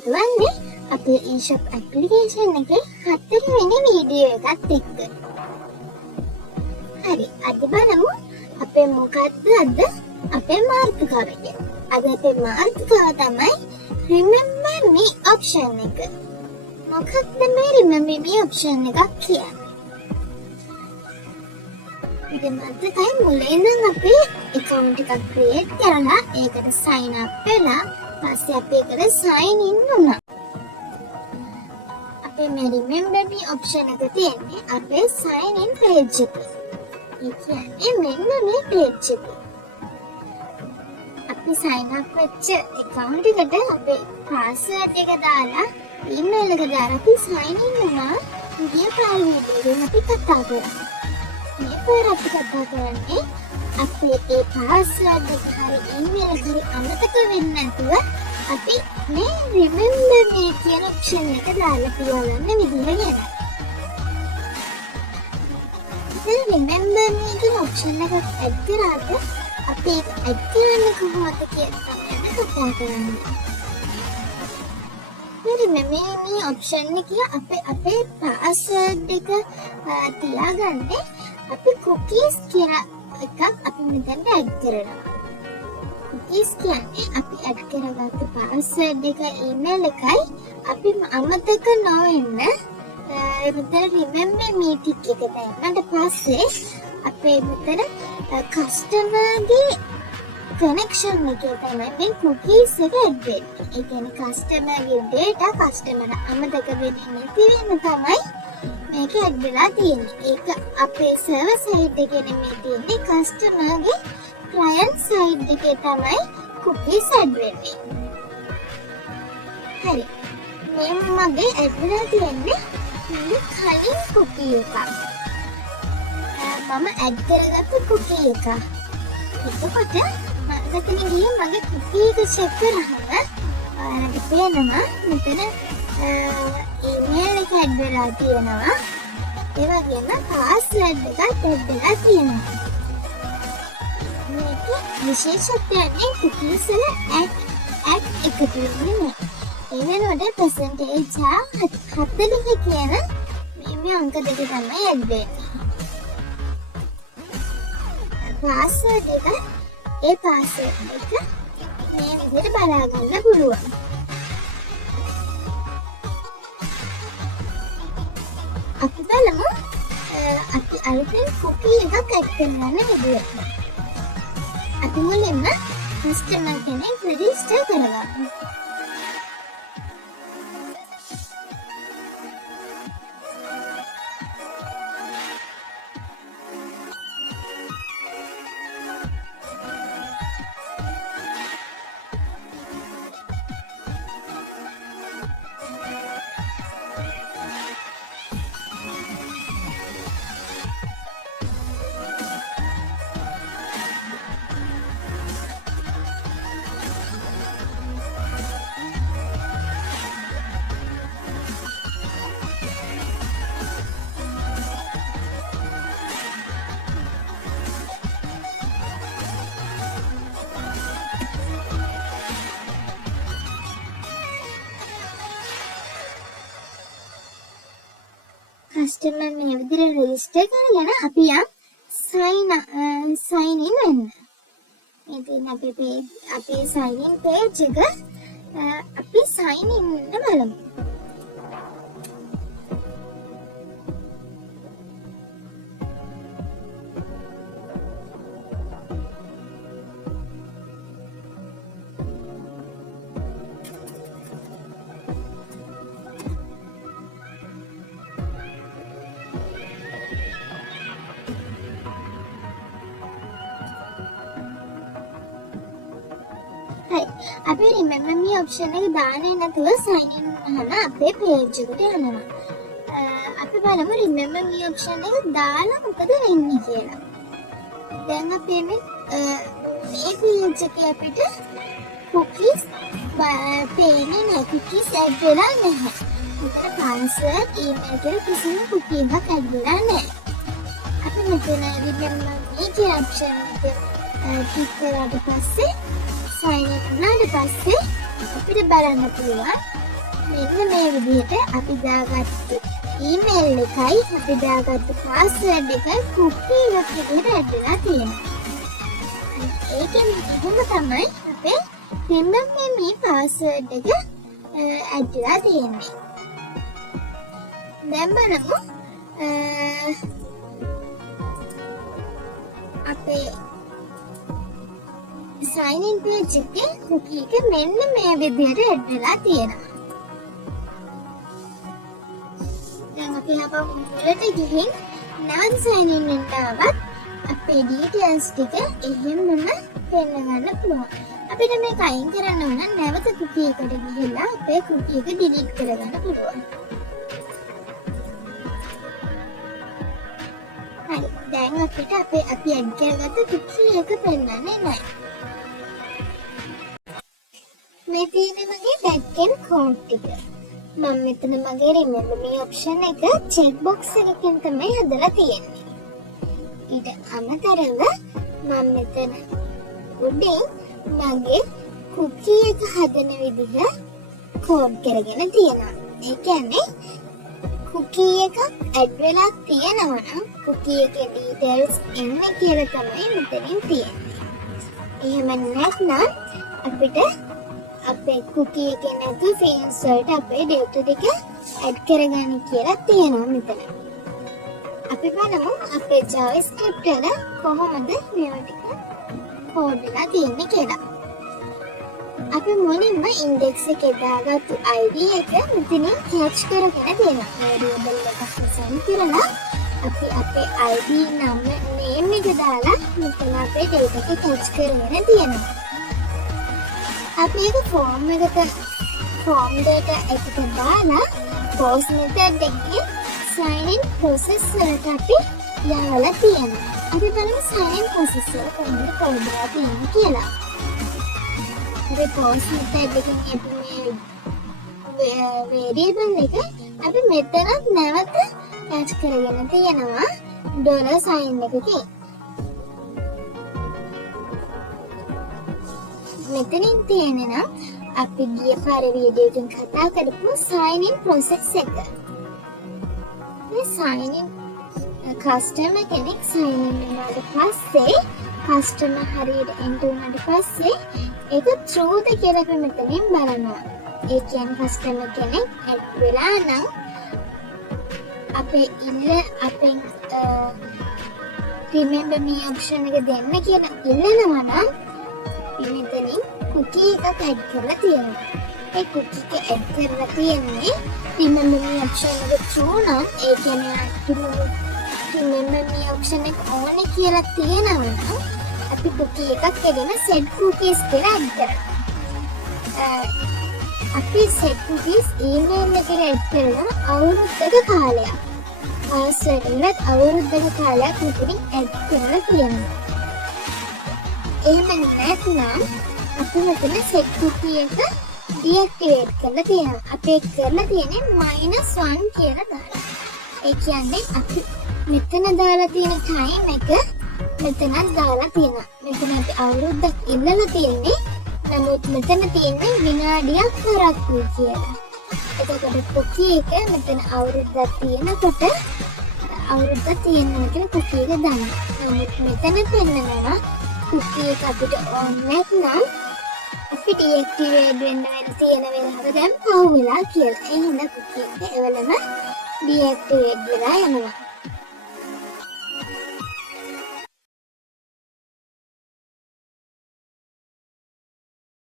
එකතු වන්නේ අපේ eShop application එකේ 4 වෙනි වීඩියෝ එකත් එක්ක. හරි, අද බලමු අපේ මොකක්ද අද අපේ මාතෘකාව එක. අද අපේ මාතෘකාව තමයි remember me option එක. මොකක්ද මේ remember me option එකක් කියන්නේ? ඉතින් මතකයි මුලින් ඉඳන් අපි account එකක් create කරලා ඒකට sign up වෙලා පස්සේ අපි ඒකට sign in වුණා. අපේ මේ remember me option එක තියෙන්නේ අපේ sign in page එක. ඒ කියන්නේ මෙන්න මේ page එක. අපි sign up වෙච්ච account එකට අපේ password එක දාලා email එක දාලා අපි sign in වුණා. ගිය පාර වීඩියෝෙන් අපි කතා කරා. මේ පාර අපි කතා කරන්නේ අපේ ඒ password එක හරි email එක හරි අමතක වෙන්නේ නැතුව අපි මේ remember me කියන option එක දාලා තියාගන්න විදිහ ගැන. ඉතින් remember me කියන option එක add කරාට අපි ඒක add කරන්නේ කොහොමද කියන එක කතා කරන්නේ. මේ remember me option එකේ අපේ password එක තියාගන්නේ අපි cookies කියන එකක් අපි මෙතන add කරනවා. cookies කියන්නේ අපි add කරගත්ත password එක email එකයි අපි අමතක නොවෙන්න මෙතන remember me tick එක දාන්නට පස්සේ අපේ මෙතන customer ගේ connection එකේ තමයි මේ cookies එක add වෙන්නේ. ඒ කියන්නේ customer ගේ data customer අමතක වෙන්නේ නැති වෙන තමයි මේක add වෙලා තියෙන්නේ. ඒක අපේ server side එකේ නෙමෙයි තියෙන්නේ customer ගේ client side එකේ තමයි cookies add වෙන්නේ. හරි. මේ මගේ add වෙලා තියෙන්නේ කලින් cookie එකක්. මම add කරගත්ත cookie එක. එතකොට මෙතන ගිහින් මගේ cookie එක check කරාම ඔයාලට පේනවා මෙතන email එක add වෙලා තියෙනවා. ඒ වගේම password එකත් add වෙලා තියෙනවා. මේක විශේෂත්වයන්නේ cookies වල add එකතු වෙන්නේ. ඒ වෙනුවට percentage 40 කියන මේ අංක දෙක තමයි add වෙන්නේ. password එක ඒ password එක මේ විදිහට බලා ගන්න පුළුවන්. අපි බලමු අපි අලුතෙන් cookie එකක් add කරන්න විදිහට. අපි මුලින්ම customer කෙනෙක් register කරගමු. customer මේ විදිහට register කරගෙන අපි යම් sign in වෙන්න. ඉතින් අපේ sign in page එක අපි sign in වෙන්න බලමු. අපි remember me option එක දාන්නේ නැතුව sign in වුණාම අපේ page එකට යනවා. අපි බලමු remember me option එක දාලා මොකද වෙන්නේ කියලා. දැන් අපි මේ page එකේ අපිට cookies පේන්නේ නැහැ. cookies add වෙලා නැහැ. මෙතන password email කියලා කිසිම cookie එකක් add වෙලා නැහැ. අපි මෙතන remember me කියන option එක click කරාට පස්සේ sign in වුණාට පස්සේ අපිට බලන්න පුළුවන් මෙන්න මේ විදිහට අපි දාගත්තු ඊමේල් එකයි අපි දාගත්තු පාස්වර්ඩ් එකයි කුකී එකක් විදිහට ඇඩ් වෙලා තියෙනවා. ඒකෙන් එහෙම තමයි අපේ remember me password එක ඇඩ් වෙලා තියෙන්නේ. දැන් බලමු අපේ sign in page එකේ cookie එක මෙන්න මේ විදිහට ඇඩ් වෙලා තියෙනවා. දැන් අපි අපව මුලට ගිහින් නැවත sign in වෙන්න ආවත් අපේ details ටික එහෙමම පෙන්නගන්න පුළුවන්. අපිට මේක අයින් කරන්න ඕන නැවත cookie එකට ගිහිල්ලා අපේ cookie එක delete කරගන්න පුළුවන්. හරි. දැන් අපිට අපි ඇඩ් කරගත්ත cookie එක පෙන්නන්නේ නැහැ. මේ තියෙන්නේ මගේ backend code ටික. මම මෙතන මගේ remember me option එක check box එකකින් තමයි හදලා තියෙන්නේ. ඊට අමතරව මම මෙතන උඩින් මගේ cookie එක හදන විදිහ කෝඩ් කරගෙන තියෙනවා. ඒ කියන්නේ cookie එක ඇඩ් වෙලා තියෙනවා නම් cookie එකේ details එන්නේ කියලා තමයි මෙතනින් තියෙන්නේ. එහෙම නැත්නම් අපිට අපේ cookie එකේ නැති fields වලට අපේ data ටික ඇඩ් කරගන්න කියලා තියෙනවා මෙතන. අපි බලමු අපේ JavaScript වල කොහොමද මේවා ටික කෝඩ් වෙලා තියෙන්නේ කියලා. අපි මුලින්ම index එකේ දාගත්තු ID එක මෙතනින් catch කරගෙන තියෙනවා. variable එකක් assign කරලා අපි අපේ ID name එක දාලා මෙතන අපේ data එක catch කරගෙන තියෙනවා. අපි ඒක form data එකට දාලා post method එකේ sign in process වලට අපි යවලා තියෙනවා. අපි බලමු sign in process එක කොහොමද කරලා තියෙන්නේ කියලා. අපි post method එකකින් අපි මේ variable එක අපි මෙතනත් නැවත catch කරගෙන තියෙනවා $sign එකකින්. මෙතනින් තියෙන්නේ නම් අපි ගිය පාරේ වීඩියෝ එකෙන් කතා කරපු sign in process එක. මේ sign in customer කෙනෙක් sign in වෙනාට පස්සේ customer හරියට enter වුණාට පස්සේ ඒක trueද කියලා අපි මෙතනින් බලනවා. ඒ කියන්නේ customer කෙනෙක් add වෙලා නම් අපේ අපෙන් remember me option එක දෙන්න කියලා ඉල්ලනවා නම් මෙතනින් cookie එකක් add කරලා තියෙනවා. ඒ cookie එක add කරලා තියෙන්නේ remember me option එක true නම් ඒ කියන්නේ remember me option එක ඕනේ කියලා තියෙනවා නම් අපි cookie එකක් එගෙන set cookies කියලා add කරනවා. අපි set cookies email එකට add කරලා අවුරුද්දක කාලයක් password එකත් අවුරුද්දක කාලයක් මෙතනින් add කරලා තියෙනවා. එහෙම නැත්නම් අපි මෙතන set cookie එක deactivate කරලා තියෙනවා. අපි කරලා තියෙන්නේ -1 කියලා දාලා. ඒ කියන්නේ අපි මෙතන දාලා තියෙන time එක මෙතනත් දාලා තියෙනවා. මෙතන අපි අවුරුද්දක් ඉල්ලලා තියෙන්නේ. නමුත් මෙතන තියෙන්නේ විනාඩියක් කරක්කු කියලා. එතකොට cookie එක මෙතන අවුරුද්දක් තියෙනකොට අවුරුද්දක් තියෙනවා කියලා cookie එක දානවා. නමුත් මෙතන පෙන්නනවා cookie එක අපිට on නැත්නම් අපි deactivate වෙන්න තියෙන වෙලාව දැන් පහු වෙලා කියලා. ඒ හින්දා cookie එක එවලම deactivate වෙලා යනවා.